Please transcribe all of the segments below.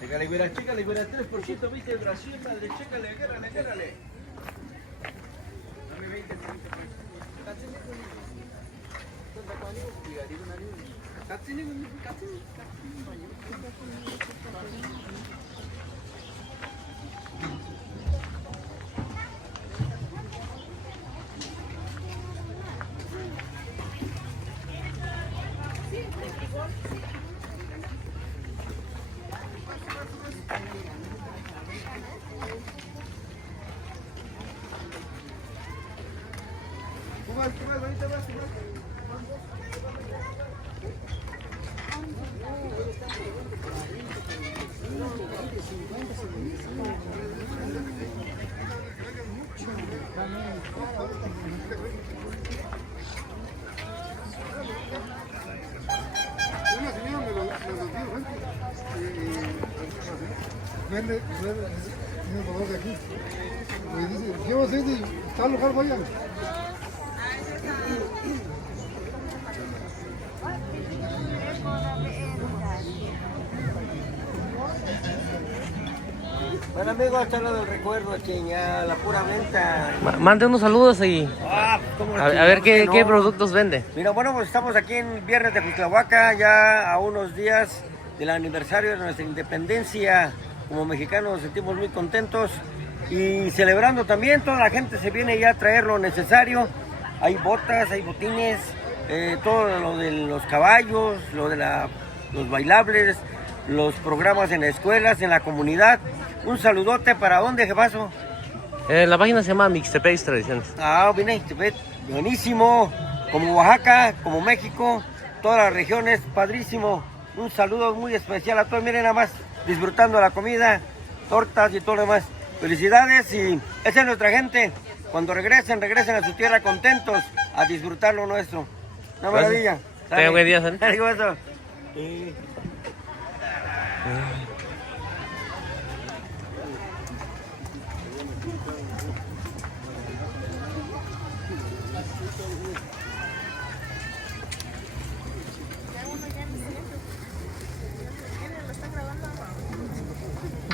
Chécale, güera, 3%, viste, Brasil, madre, chécale, agárrale. Dame 20, 30. Vende, unos de aquí. Y dice, ¿qué va a hacer? ¿Tal lugar vayan? Bueno amigos, esta es la del recuerdo, ya la pura venta. Mande unos saludos y a ver qué productos vende. Mira, bueno, pues estamos aquí en Viernes de Cuitlahuaca, ya a unos días del aniversario de nuestra independencia. Como mexicanos nos sentimos muy contentos y celebrando también. Toda la gente se viene ya a traer lo necesario. Hay botas, hay botines, todo lo de los caballos, lo de los bailables, los programas en las escuelas, en la comunidad. Un saludote para dónde, jefazo. La página se llama Mixtepec Tradiciones. Vine Mixtepec, buenísimo. Como Oaxaca, como México, todas las regiones, padrísimo. Un saludo muy especial a todos. Miren nada más, disfrutando la comida, tortas y todo lo demás. Felicidades y esa es nuestra gente. Cuando regresen a su tierra contentos a disfrutar lo nuestro. Una maravilla. Tenga buen día, ¿sale?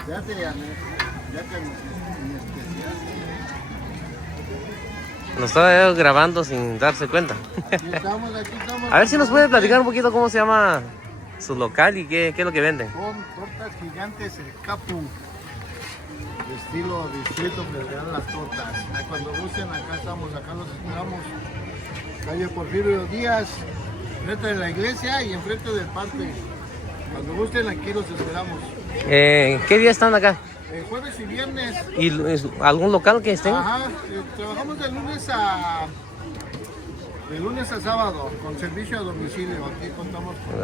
Ya te llamé, ya te en especial. Nos estaba grabando sin darse cuenta. Aquí estamos. A ver si nos puede platicar un poquito cómo se llama su local y qué es lo que venden. Son tortas gigantes, el Capu. De estilo Distrito Federal, las tortas. Cuando gusten, acá estamos, acá los esperamos. Calle Porfirio Díaz, frente de la iglesia y enfrente del parque. Cuando gusten, aquí los esperamos. ¿Qué día están acá? Jueves y viernes. ¿Y algún local que estén? Ajá, trabajamos de lunes a sábado con servicio a domicilio. Aquí contamos con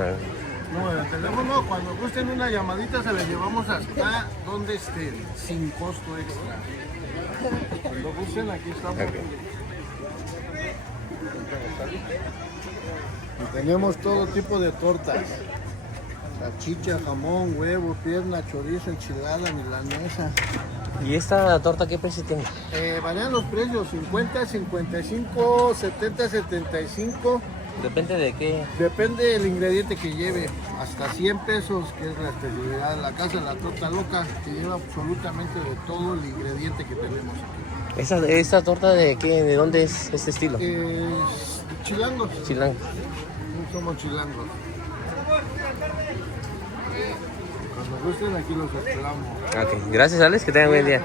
número de teléfono. Cuando gusten una llamadita se les llevamos hasta donde estén, sin costo extra. Cuando gusten, aquí estamos. Y tenemos todo tipo de tortas. Salchicha, jamón, huevo, pierna, chorizo, enchilada, milanesa. ¿Y esta torta qué precio tiene? Varían los precios, 50, 55, 70, 75. Depende de qué. Depende del ingrediente que lleve. Hasta 100 pesos, que es la especialidad de la casa, la torta loca, que lleva absolutamente de todo el ingrediente que tenemos aquí. ¿Esta torta de qué? ¿De dónde es este estilo? Chilangos. Chilango. Somos chilangos. Cuando gusten, aquí los esperamos. Ok, gracias Alex, que tengan buen día.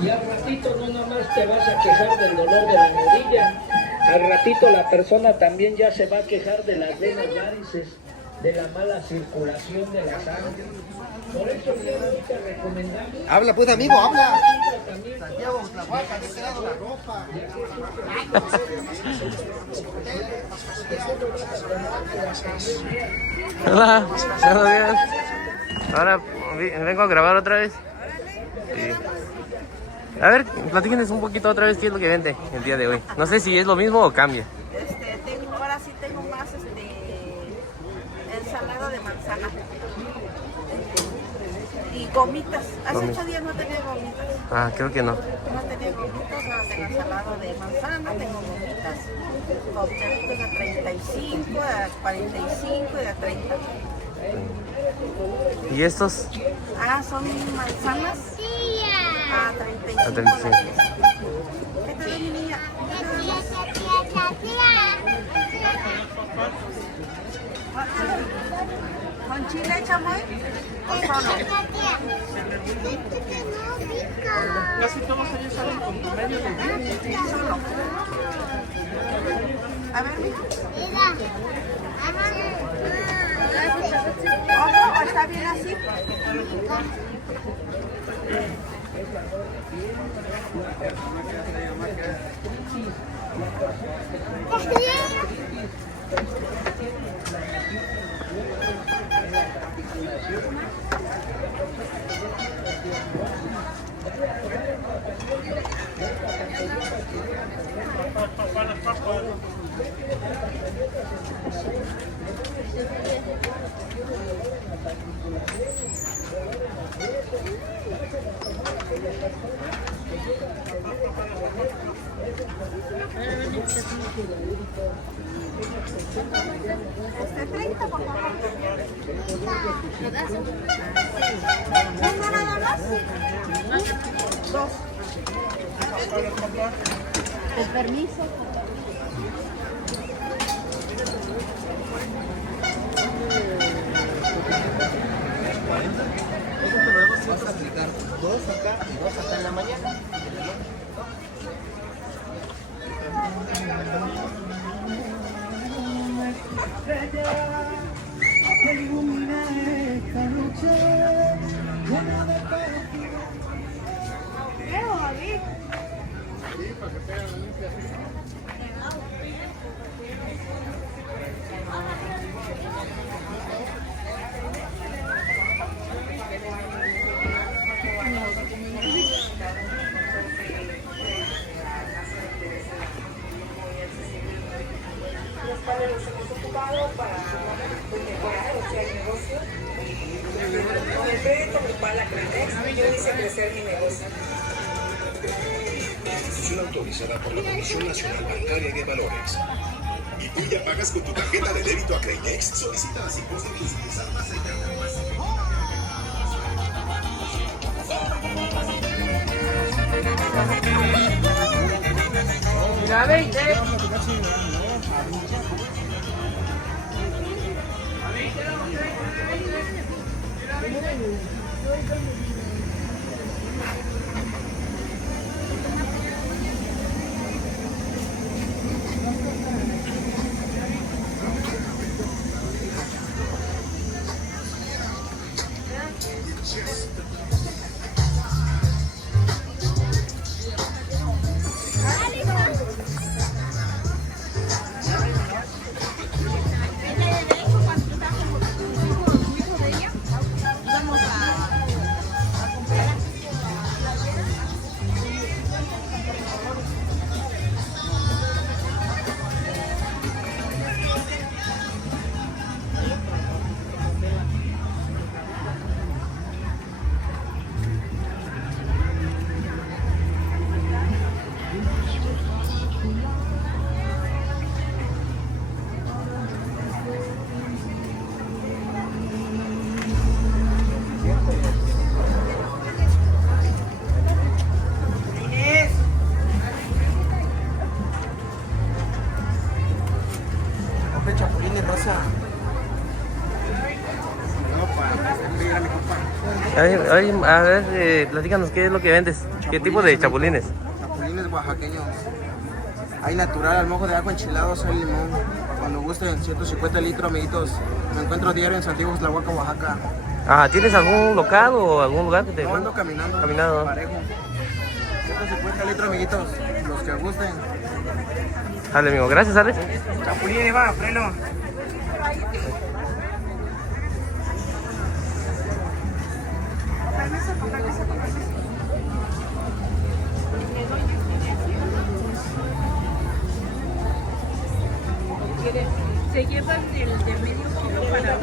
Y al ratito no nomás te vas a quejar del dolor de la rodilla, al ratito la persona también ya se va a quejar de las venas varices, de la mala circulación de la sangre. Por eso yo te recomendamos. Habla pues amigo, habla. Santiago, la guapa, te he quedado la ropa. Hola, buenos días. Ahora vengo a grabar otra vez. Sí. A ver, platíquenos un poquito otra vez qué es lo que vende el día de hoy. No sé si es lo mismo o cambia. Ahora sí tengo más ensalada de manzana y gomitas. Hace 8 días no tenía gomitas. Ah, creo que no. No tenía gomitas, ahora tengo ensalada de manzana, tengo gomitas. Coctelitos a 35, a 45 y a 30. ¿Y estos? Ah, son manzanas a 35. A 35. ¿Qué te doy, mi niña? ¿Con chile, chamoy? ¿O solo? Casi todos ellos salen con promedio de 20. Solo. A ver, mira. ¿Otro o está bien así? Este 30, por favor. ¿Uno nada más? Dos. Con permiso. Vas a aplicar 2 acá y 2 acá en la mañana. Institución autorizada por la Comisión Nacional Bancaria y de Valores. ¿Y tú ya pagas con tu tarjeta de débito a Creinex? Solicita las ICOs de tus sucursal más cercana. Mira, 20. A ver, platícanos, ¿qué es lo que vendes? ¿Qué tipo de chapulines? Chapulines oaxaqueños. Hay natural, al mojo de ajo, enchilados, hay limón. Cuando gusten, 150 litros, amiguitos. Me encuentro diario en Santiago, Tlahuaca, Oaxaca. Ah, ¿tienes algún local o algún lugar que te... No, ando caminando. Caminando. Parejo. 150 litros, amiguitos. Los que gusten. Dale, amigo. Gracias, Alex. Chapulines, va, freno. Se llevan del de medio kilo para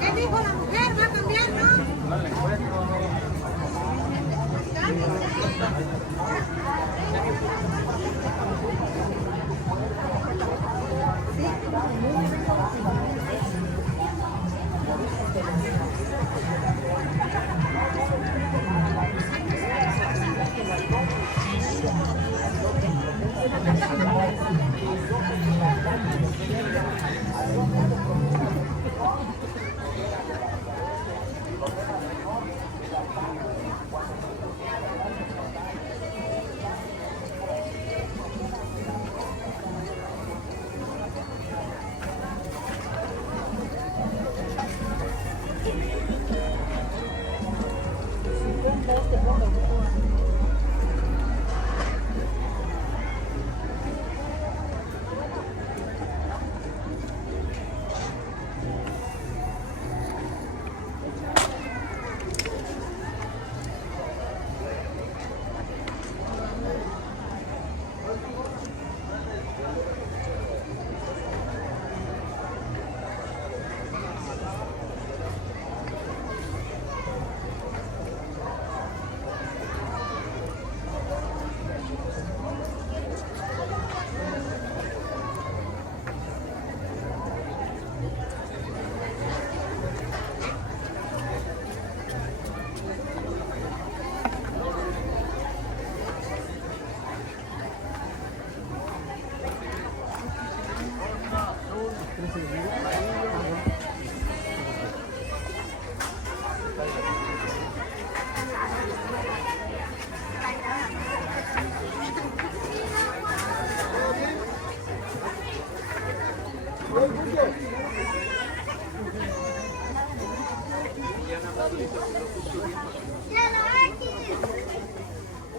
¿Qué dijo la mujer? ¿Va a cambiar, no?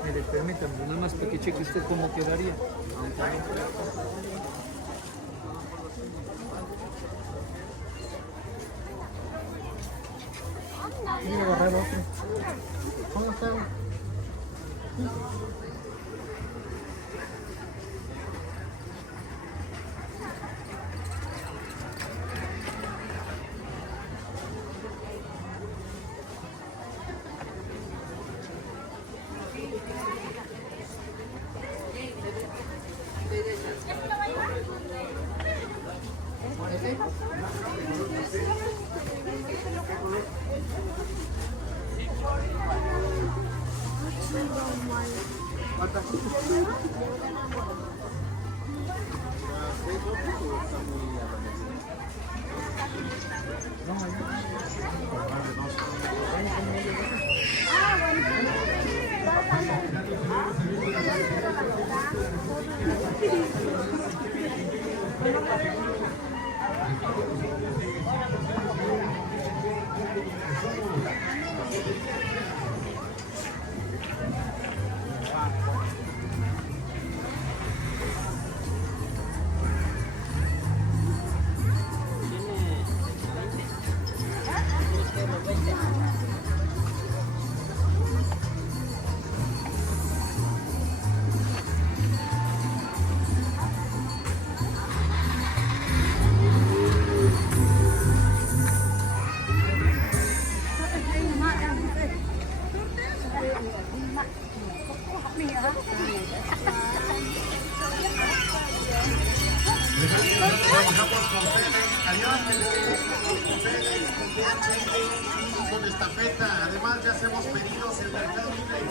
Mire, permítame, nada más para que cheque usted cómo quedaría. Voy a agarrar otro. ¿Cómo está? Con estafeta, además ya hacemos pedidos en Mercado Libre.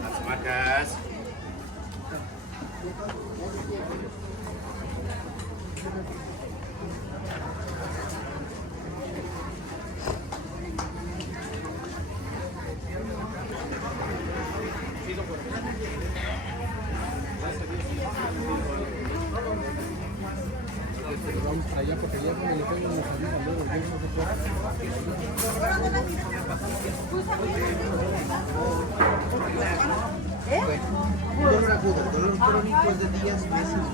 Las vacas. Vamos para allá porque ya como le tengo mi salida luego, yo no sé qué. Dolor agudo, dolor crónico es de días, meses.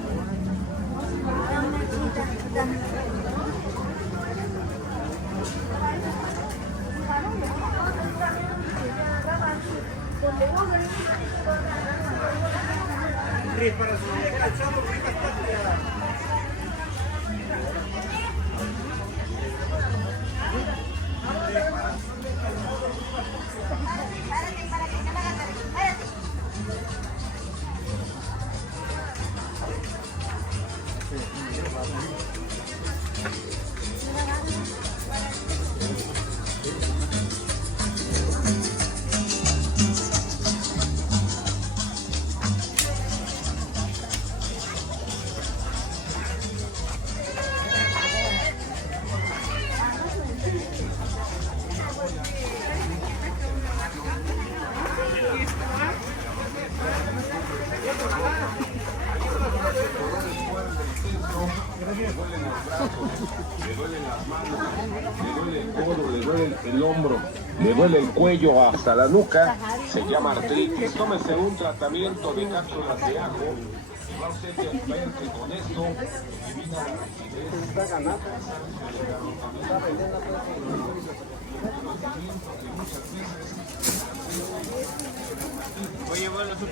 Le duelen las manos, le duele el codo, le duele el hombro, le duele el cuello hasta la nuca, se llama artritis. Tómese un tratamiento de cápsulas de ajo y va usted a ver que con esto elimina la rigidez. Oye, bueno, su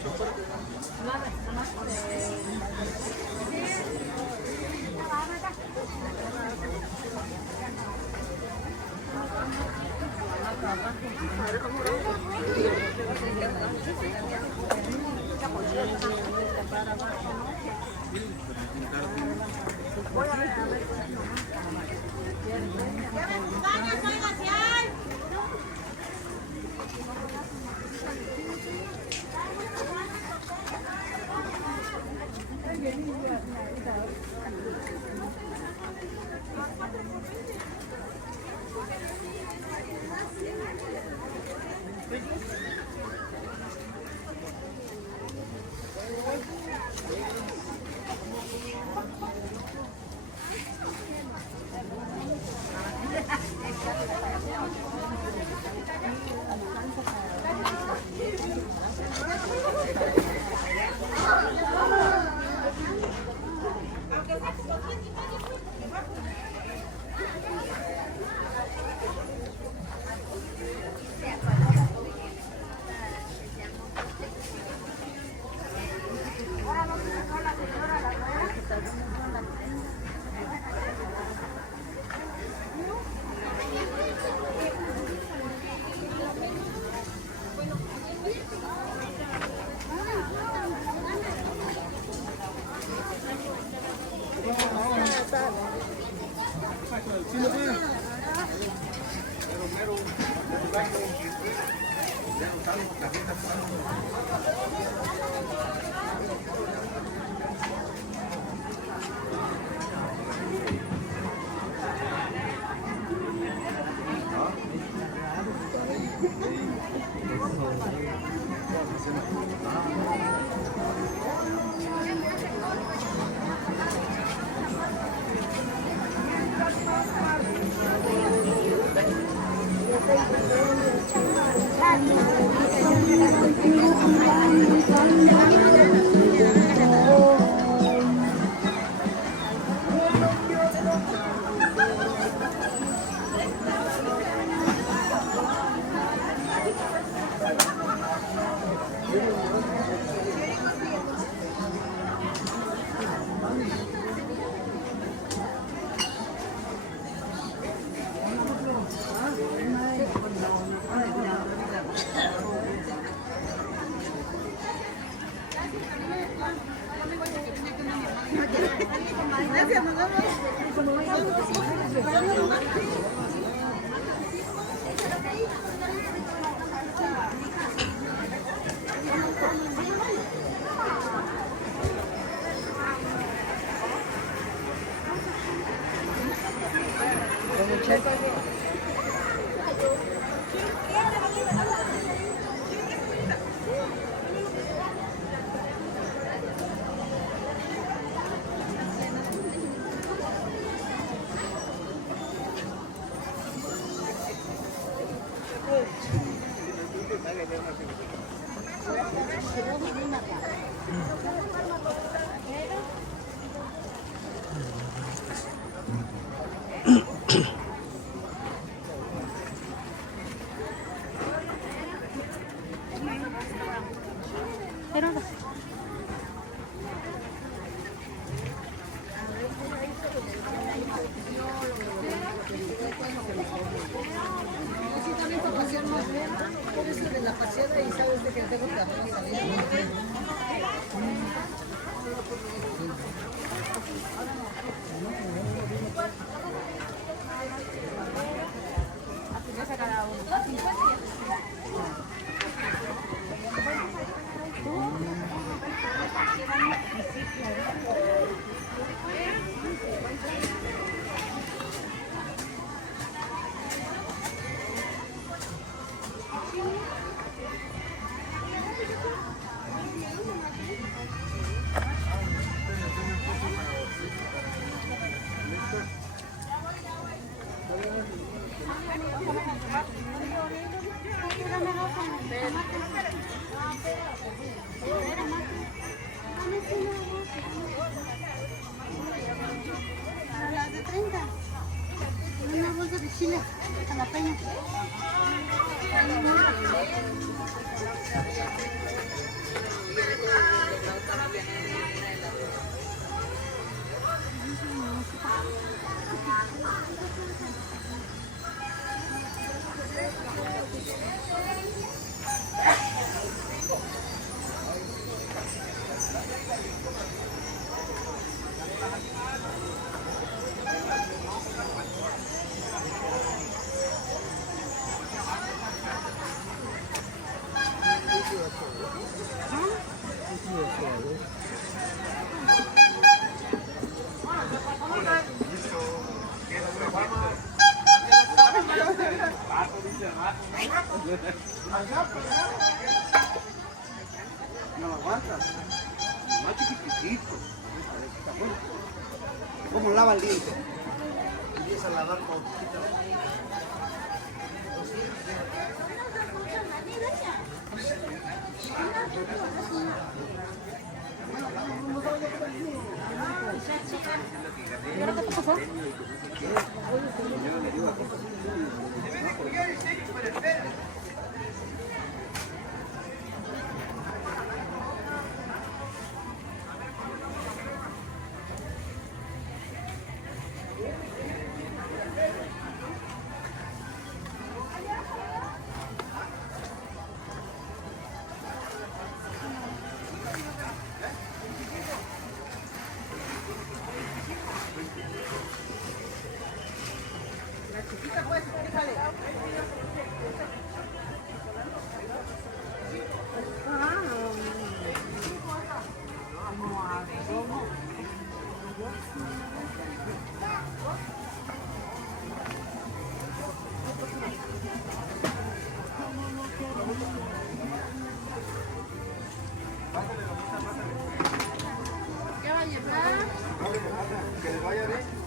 cómo lava el diente. Empieza a lavar con Que les vaya bien.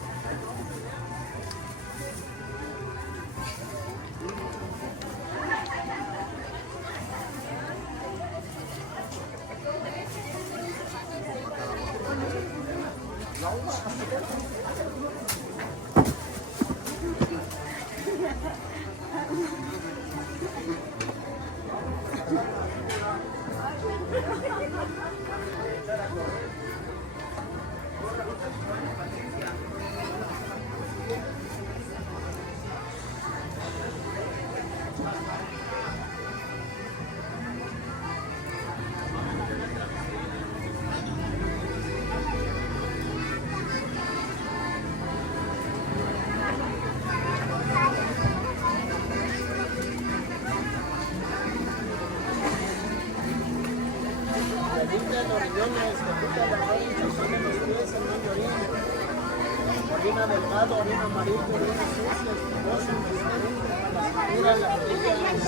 Orina delgado, orina amarilla, orina sucia, esponjosa, para las rodillas.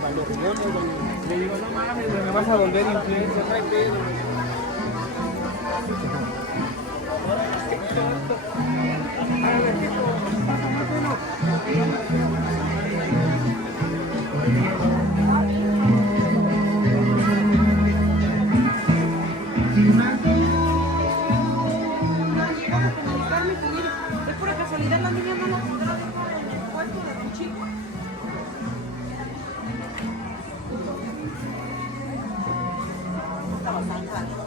Para los riñones, güey. Le digo, no mames, güey, me vas a volver influencer, no hay pedo. Es pura casualidad, la niña no la encontraron en el puesto de Don Chico. Estaba saltando.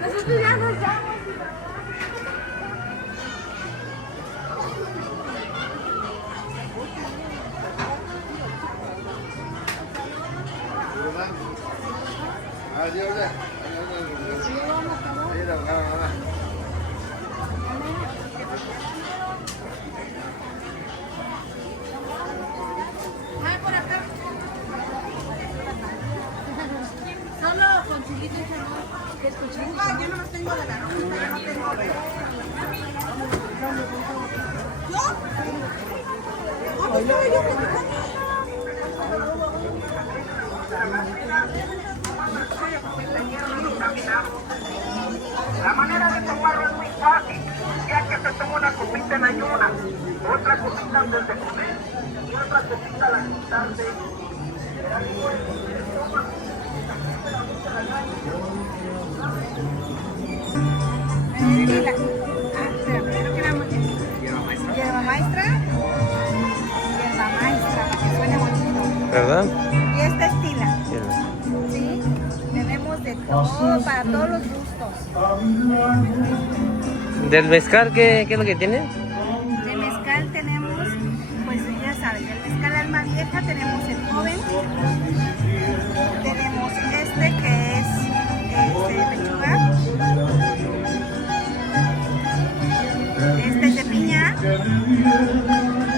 Nosotros ya nos vamos. Adiós. Por acá. Solo con chilito y chamón. ¿Qué escuchamos? Yo no los tengo de la noche, no tengo de... ¿Yo? La manera de tomarlo es muy fácil, ya que se toma una copita en ayunas, otra copita antes de comer y otra copita a la tarde. Lila. Creo que era hierba maestra. Hierba maestra, para que suene bonito. ¿Verdad? Y esta es tila. Sí, tenemos de todo, para todos los gustos. ¿Del mezcal qué es lo que tiene? De mezcal tenemos, pues ya saben, del mezcal alma vieja tenemos el joven. Tenemos este que es de pechuga. Este es de piña.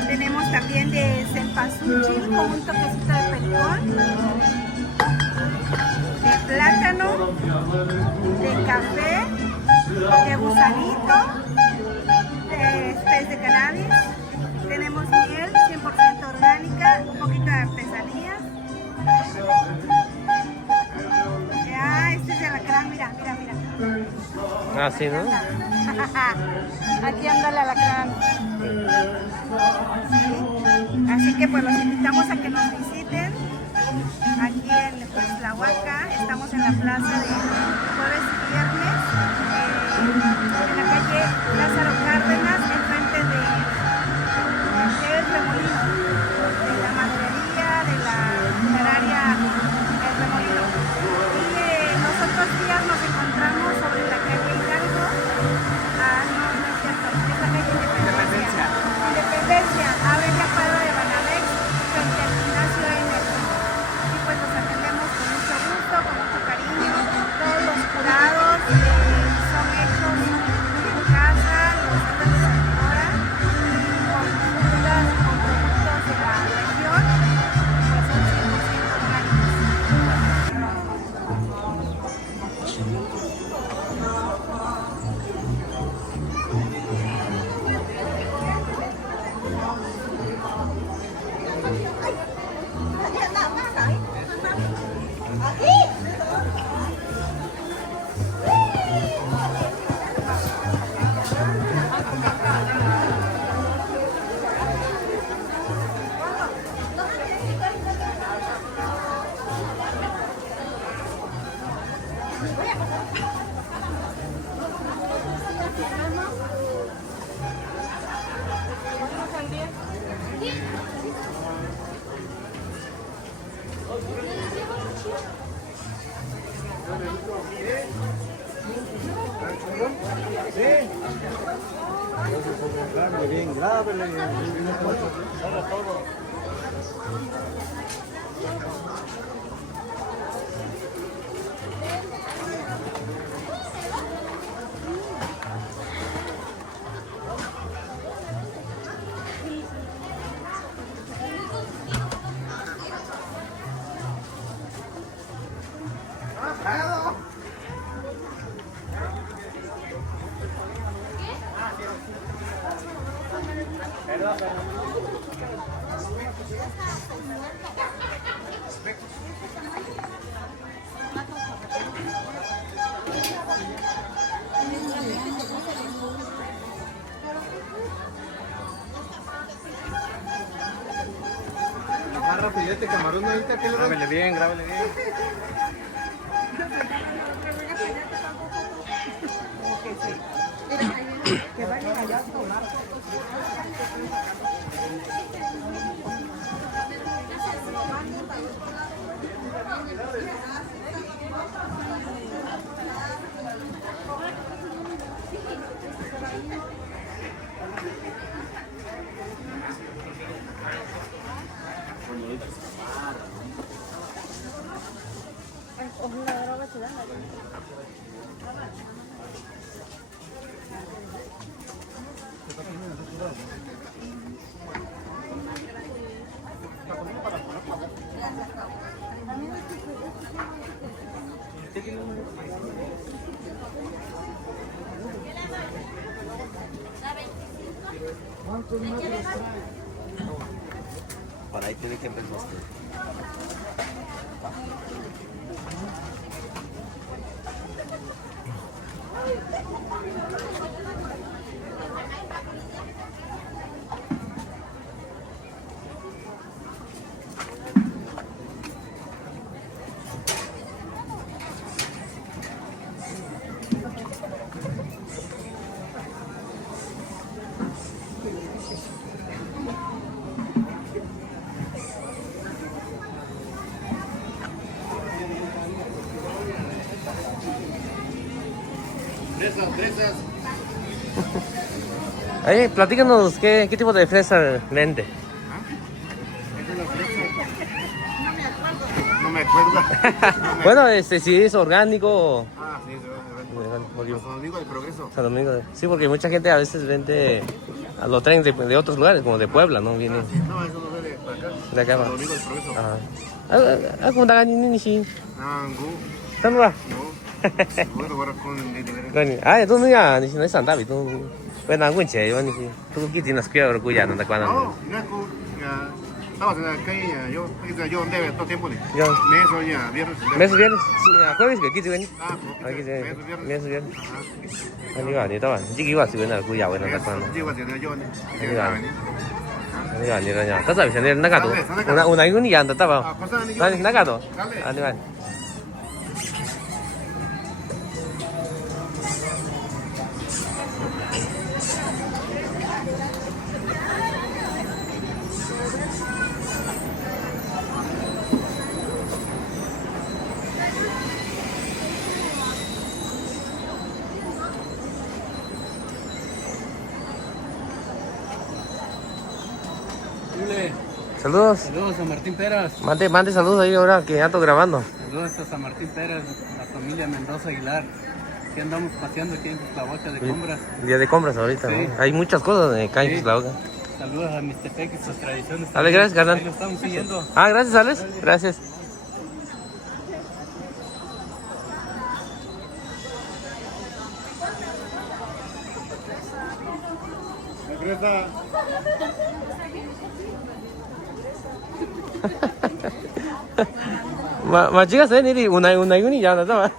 Tenemos también de cempasúchil con un toquecito de pericón. De plátano. De café. De gusanito. Este es de cannabis. Tenemos miel 100% orgánica. Un poquito de artesanías. Este es de alacrán, mira. Ah, sí, ¿no? Aquí anda el alacrán. Así que pues los invitamos a que nos visiten aquí en Tlahuaca. Estamos en la plaza de jueves y viernes, en la calle Lázaro Cárdenas, enfrente del Remolino, de la maderería, de la funeraria El Remolino. Y los otros días nos encontramos sobre la calle Hidalgo. No es cierto, es la calle Independencia. Avenida Cuadro de Banamex, frente al gimnasio NF. Y pues los atendemos con mucho gusto, con mucho cariño. Todos los curados son hechos en casa, los hacen de señora, con frutas, con productos de la región, pues son 100% orgánicos. Agarra, pídete camarón ahorita que le Grábele bien, grábele bien. Que vayan allá a tomar. Por ahí tiene que empezar. Fresas. Ahí, platícanos qué tipo de fresa vende. No me acuerdo. Bueno, si es orgánico o... Ah, sí, San Domingo del Progreso. San Domingo. Sí, porque mucha gente a veces vende, lo traen de otros lugares, como de Puebla, ¿no? Viene No, eso no viene para acá. de acá. San Domingo del Progreso. Ah, como da ni si. Nangu. ¿Están va? No. Bueno, ahora con tú no es San David, tú. Bueno, algún che, yo ni si. Tú aquí tienes que ver cuya, no te acuerdas. No, estamos en la calle, yo debe todo tiempo. Yo. Mes, ya, viernes. ¿Mes viernes? Jueves que aquí te ven. Aquí se mes viernes. Ani va, ni taba. Jigi va si ven al cuya, bueno, te acuerdas. Yo, yo, 아니 아니라 그냥 가자 비슷해 나가도 una 이gun이 안 됐다 봐 아니 나가도 아니 아니 Saludos. Saludos a Martín Peras. Mande saludos ahí ahora que ya estoy grabando. Saludos a San Martín Peras, la familia Mendoza Aguilar. Aquí andamos paseando aquí en Cuitlahuaca de compras. Día de compras ahorita, sí. ¿No? Hay muchas cosas de acá en Cuitlahuaca. Saludos a Mixtepec y sus tradiciones. Dale, gracias, carnal. Lo estamos siguiendo. Ah, gracias, Alex. Gracias. Chicas, niri una yuni ya nada.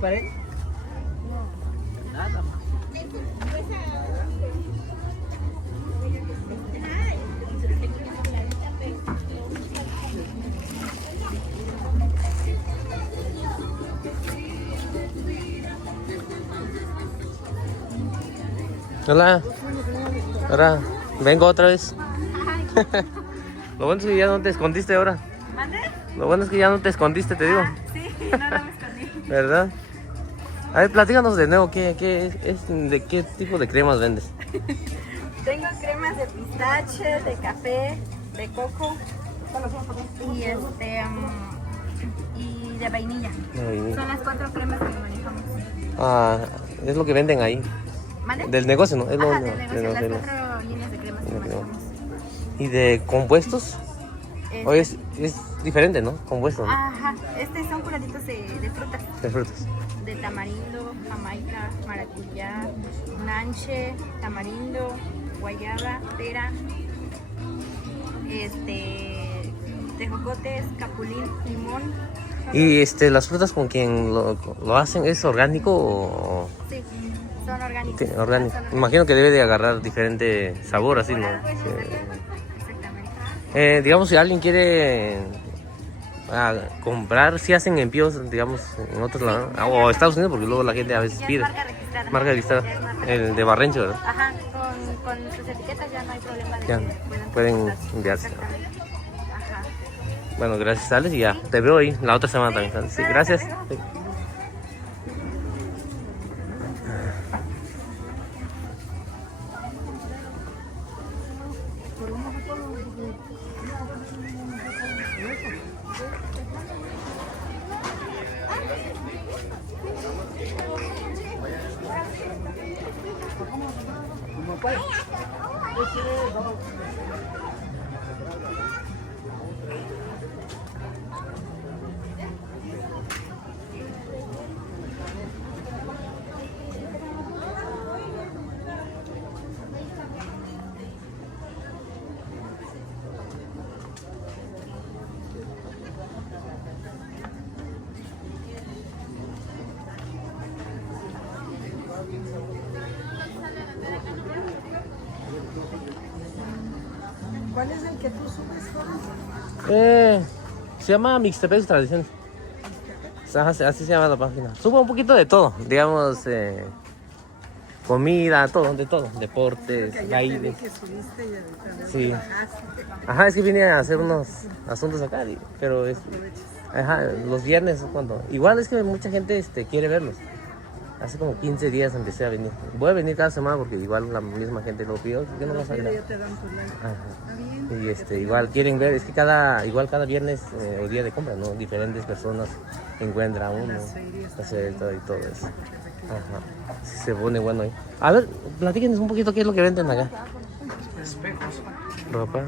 pared? Nada más. Hola. Ahora, vengo otra vez. Lo bueno es que ya no te escondiste ahora. ¿Mande? Lo bueno es que ya no te escondiste, te digo. Sí, no me escondí. ¿Verdad? A ver, platícanos de nuevo, ¿qué es, de qué tipo de cremas vendes? Tengo cremas de pistache, de café, de coco y y de vainilla. Son las 4 cremas que manejamos. Ah, es lo que venden ahí. ¿Mande? Del negocio, ¿no? Es lo Ajá, único. del negocio, las 4 líneas de cremas que manejamos. ¿Y de compuestos? O es diferente, ¿no? Compuestos, ¿no? Ajá, son curaditos de frutas. De frutas. De tamarindo, jamaica, maracuyá, nanche, tamarindo, guayaba, pera, tejocotes, capulín, limón. ¿Y las frutas con quien lo hacen es orgánico o...? Sí, son orgánicos. Sí, orgánico. Imagino que debe de agarrar diferente sabor, así, ¿no? Exactamente. Digamos, si alguien quiere comprar, si hacen envíos, digamos, en otros lados, o Estados Unidos, porque luego la gente a veces Ya es pide. marca registrada. Marca registrada. Ya es marca El de Barrencho, ¿verdad? Ajá, con sus etiquetas ya no hay problema de Ya, que pueden enviarse. enviarse. Exactamente. Ajá. Bueno, gracias, Alex, y ya. Te veo ahí la otra semana también. ¿Sale? Sí, gracias. Sí. ¿Cuál es el que tú subes, joven? Se llama Mixtepec Tradiciones. Ajá, así se llama la página. Subo un poquito de todo, digamos, comida, todo, de todo. Deportes, bailes. Que subiste y ahorita Sí. bajaste. Ajá, es que vine a hacer unos asuntos acá, pero es... Ajá, los viernes es cuando... Igual es que mucha gente quiere verlos. Hace como 15 días empecé a venir. Voy a venir cada semana porque igual la misma gente lo pidió. ¿Por qué no vas a ver? Ya te dan tu like. Ajá. Y igual quieren ver, es que cada viernes o día de compra, ¿no? Diferentes personas encuentran a uno, hacer todo y todo eso. Ajá. Se pone bueno ahí. A ver, platíquenos un poquito qué es lo que venden acá. Espejos. Ropa,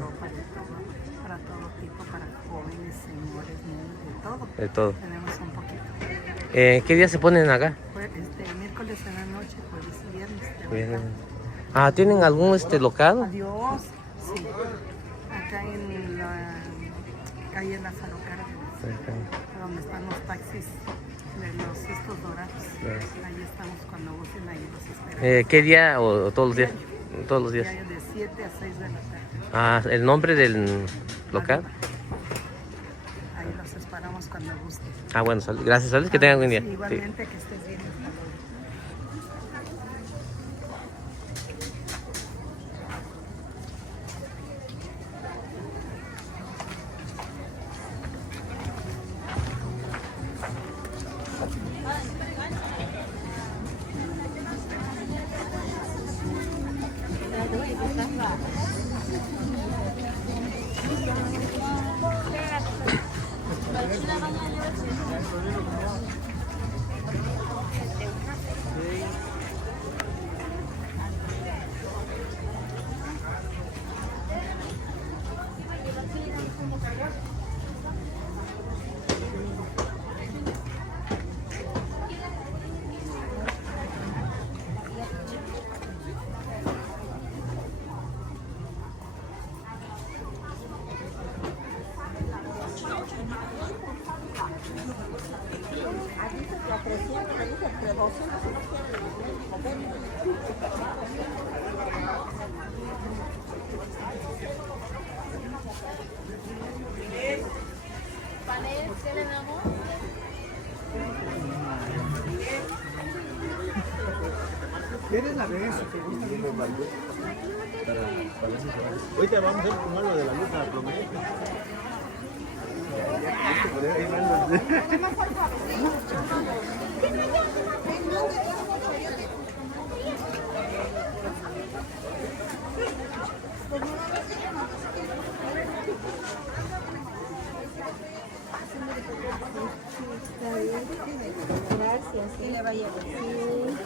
Para todo tipo, para jóvenes, señores, niños, de todo. de todo. Tenemos un poquito. ¿Qué días se ponen acá? Miércoles en la noche, jueves y viernes. Bien. Ah, ¿tienen algún local? Adiós. Sí. Acá en la calle Lázaro Cárdenas, donde están los taxis de los estos dorados. Ahí estamos cuando gusten, ahí los esperamos. ¿Qué día o todos los días? Todos los días. De 7 a 6 de la tarde. Ah, ¿el nombre del local? Ahí los esperamos cuando gusten. Ah, bueno, gracias, Alex, que tengan buen día. Sí, Sí. igualmente que estés bien. ¿Quieres la vez? Ahorita vamos a hacer como lo de la luz a la promesa. Gracias, que le vaya bien.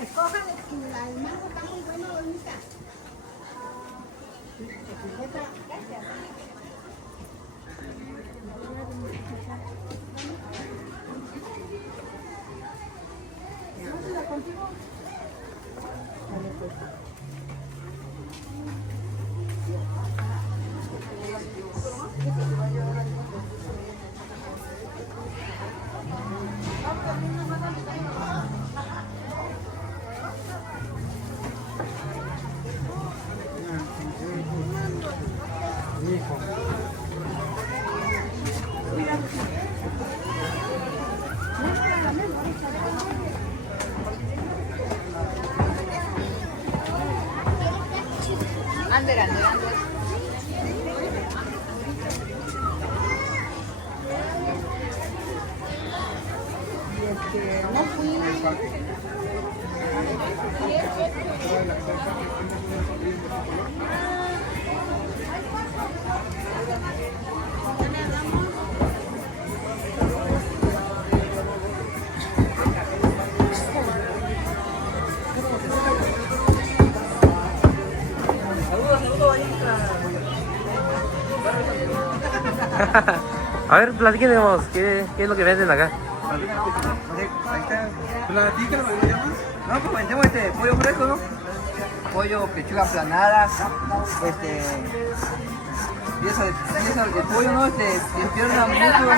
Escojan el mango, está muy bueno, bonita. Gracias. Ander. No fui. A ver, platíquenos, ¿qué es lo que venden acá? ¿Platica lo que llamas? No, pues vendemos pollo fresco, ¿no? Pollo, pechuga aplanada, pieza de pollo, ¿no? Pierna, muslo.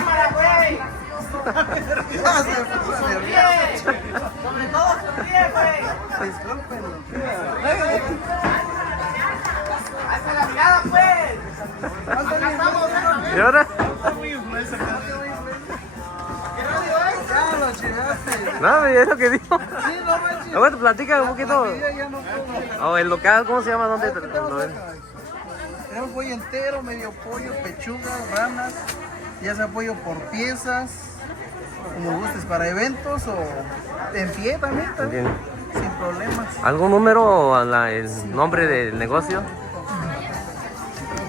¿Y ahora? No, es lo que dijo. Ahora te platica un poquito. Oh, el local, ¿cómo se llama? ¿Dónde lo ven? Tenemos pollo entero, medio pollo, pechuga, ranas, ya sea pollo por piezas, como gustes, para eventos o en pie también, sin problemas. ¿Algún número o el nombre del negocio?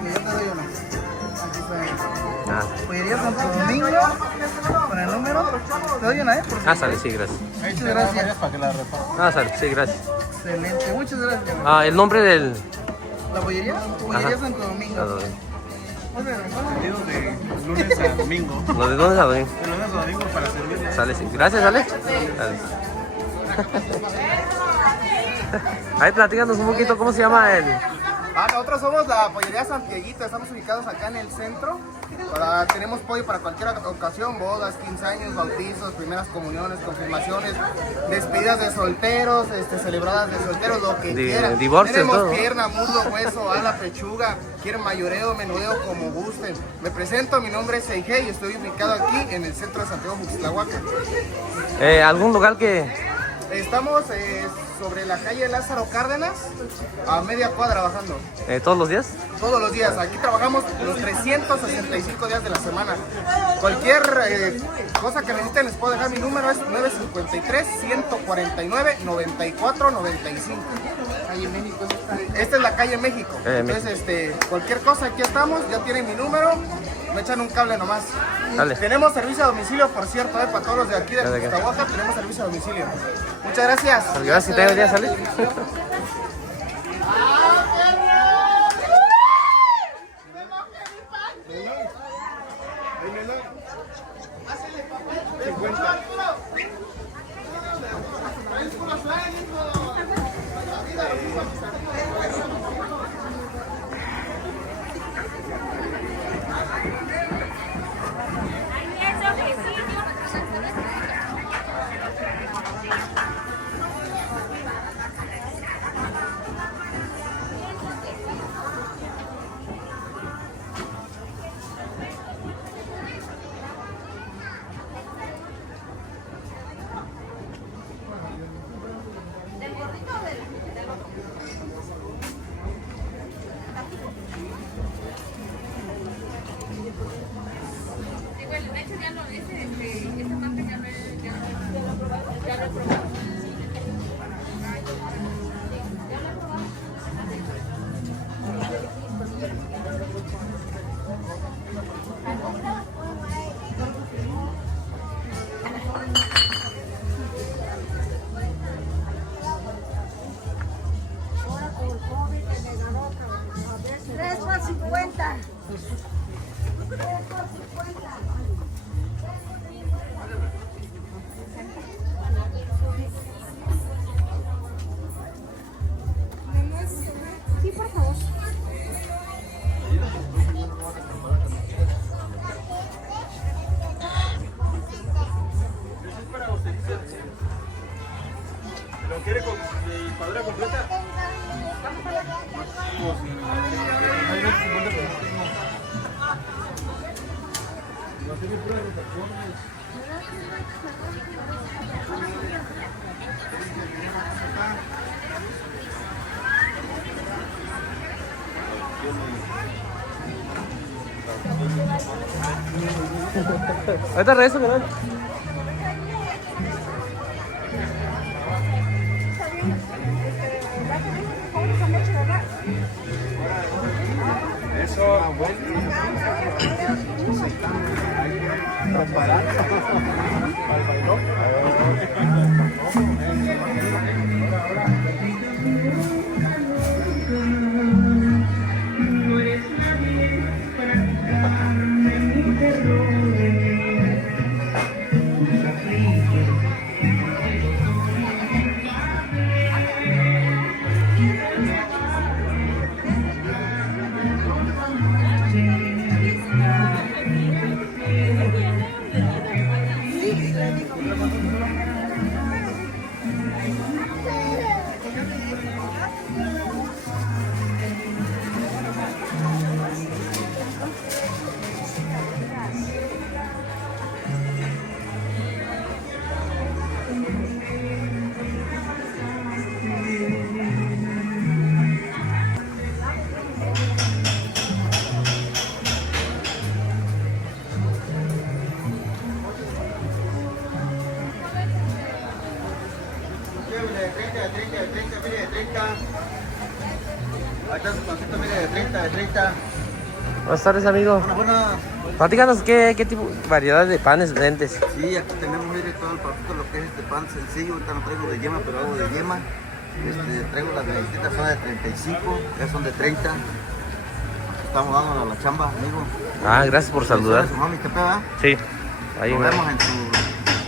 Yo te doy una. Aquí está. Ah, Pollería Santo Domingo, con el número, te doy una, sale, sí, gracias. Muchas gracias. Sale, sí, gracias. Excelente, muchas gracias. Ah, el nombre del... ¿La pollería? Pollería Santo Domingo. De lunes a domingo. Lo de lunes a domingo. De lunes a domingo para servirles. Sale, sí. Gracias, Ale. Ahí platícanos un poquito cómo se llama el... Nosotros somos la pollería Santiaguito, estamos ubicados acá en el centro. Tenemos pollo para cualquier ocasión, bodas, 15 años, bautizos, primeras comuniones, confirmaciones, despedidas de solteros, celebradas de solteros, lo que quieran. Divorcio, tenemos todo. pierna, muslo, hueso, ala, pechuga, quieren mayoreo, menudeo, como gusten. Me presento, mi nombre es Seige y estoy ubicado aquí en el centro de Santiago Muxtlahuaca. ¿Algún lugar que...? Estamos sobre la calle Lázaro Cárdenas, a media cuadra bajando. ¿Todos los días? Todos los días, aquí trabajamos los 365 días de la semana. Cualquier cosa que necesiten les puedo dejar mi número, es 953-149-9495. Calle México. Esta es la calle México. Entonces, cualquier cosa, aquí estamos, ya tienen mi número, me echan un cable nomás. Dale. Tenemos servicio a domicilio, por cierto, para todos los de aquí de Muxtlahuaca tenemos servicio a domicilio. Muchas gracias. Gracias, si tengo día de salir. Sí, por favor. ¿Lo quiere con licuadora completa? Ahorita regreso, ¿verdad? Eso, bueno. De 30. Buenas tardes, amigo. Platícanos qué tipo, variedad de panes vendes. Sí, aquí tenemos, mire, todo el paquete, lo que es este pan sencillo. Ahorita no traigo de yema, pero hago de yema. Traigo las galletitas, son de 35, ya son de 30. Estamos dando la chamba, amigo. Ah, gracias por saludar. ¿Su mami te pega? Sí. Ahí Nos me... vemos en tu...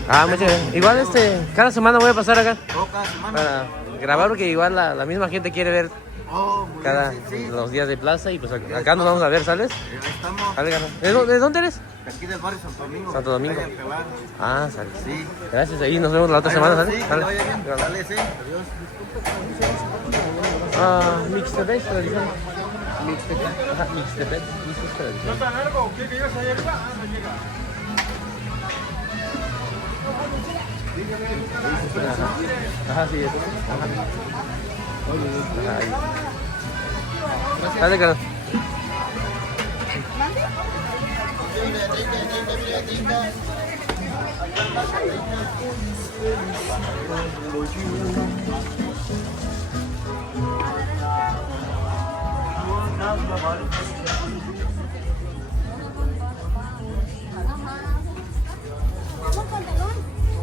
Ah, muchas gracias. Igual cada semana voy a pasar acá. Cada semana. Para grabar, porque igual la misma gente quiere ver Muy cada bien, sí. los días de plaza y pues acá nos vamos a ver, ¿sales? Ahí estamos. Dale, gana. ¿De dónde eres? Aquí del barrio Santo Domingo. Santo Domingo. Calle Alcalá. Ah, sales. Sí. Gracias, ahí nos vemos la otra Ahí semana, vamos, ¿sales? sí, que le vaya bien. Dale, sí. Adiós. Mixtepec, tradición. Mixtepec. Ajá, Mixtepec. ¿No está largo? ¿Quiere que yo se allá arriba? Ah, no llega. Ajá, sí, eso. Ajá. Ahí. Dale, cara.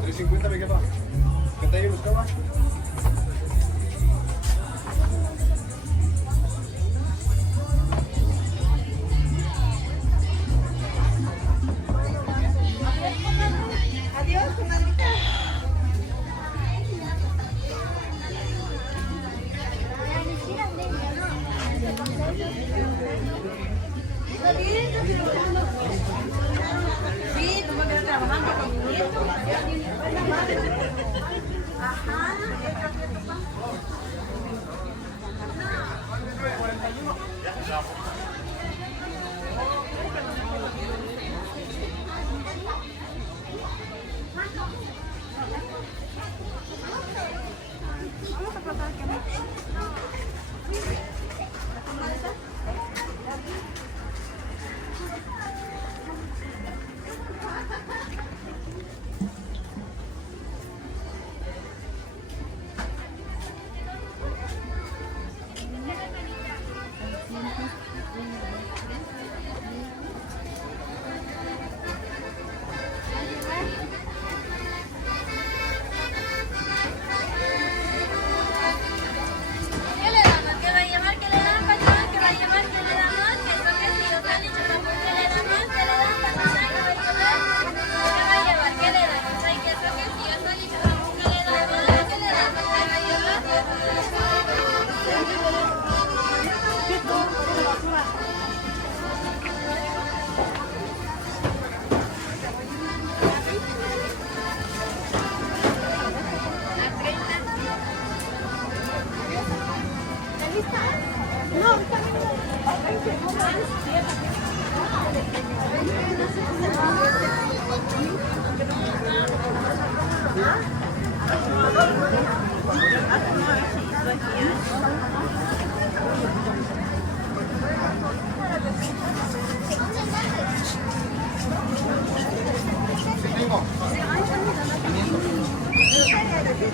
¿350 me queda? ¿Qué te buscaba? Adiós, comadrita. Sí, tú me quedas trabajando con tu nieto. Ajá. Vamos a pasar aquí, ¿no? ¿La comadrita?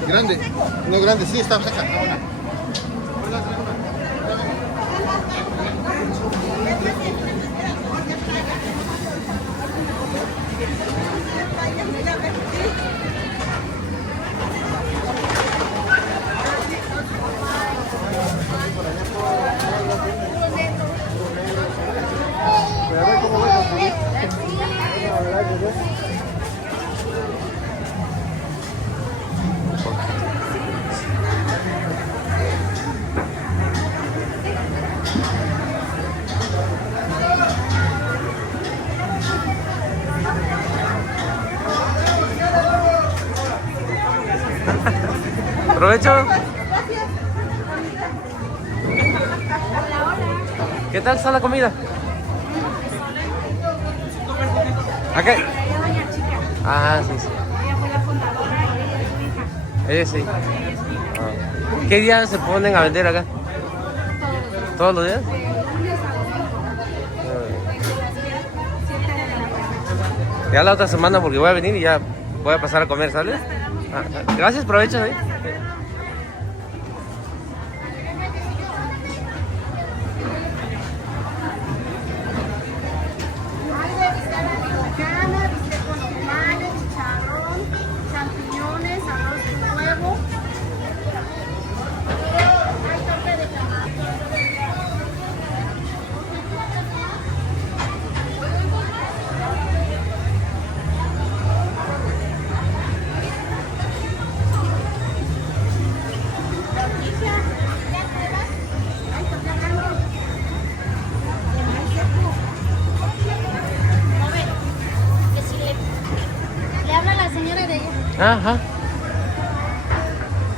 Grande, no grande, sí, está seca. Provecho. ¿Qué tal está la comida? ¿A qué? Ah, sí, sí. Ella fue la fundadora y ella es su hija. Ella sí. Ella es su hija. Ah. ¿Qué día se ponen a vender acá? ¿Todos los días? De lunes a domingo. Desde las 7 de la mañana. Ya la otra semana porque voy a venir y ya voy a pasar a comer, ¿sale? Ah, gracias, provecho. ¿Eh? Cana, bistec con tamales, chicharrón, champiñones, arroz con huevo. Hay torta de camarón. Le habla la señora de ella. Ajá.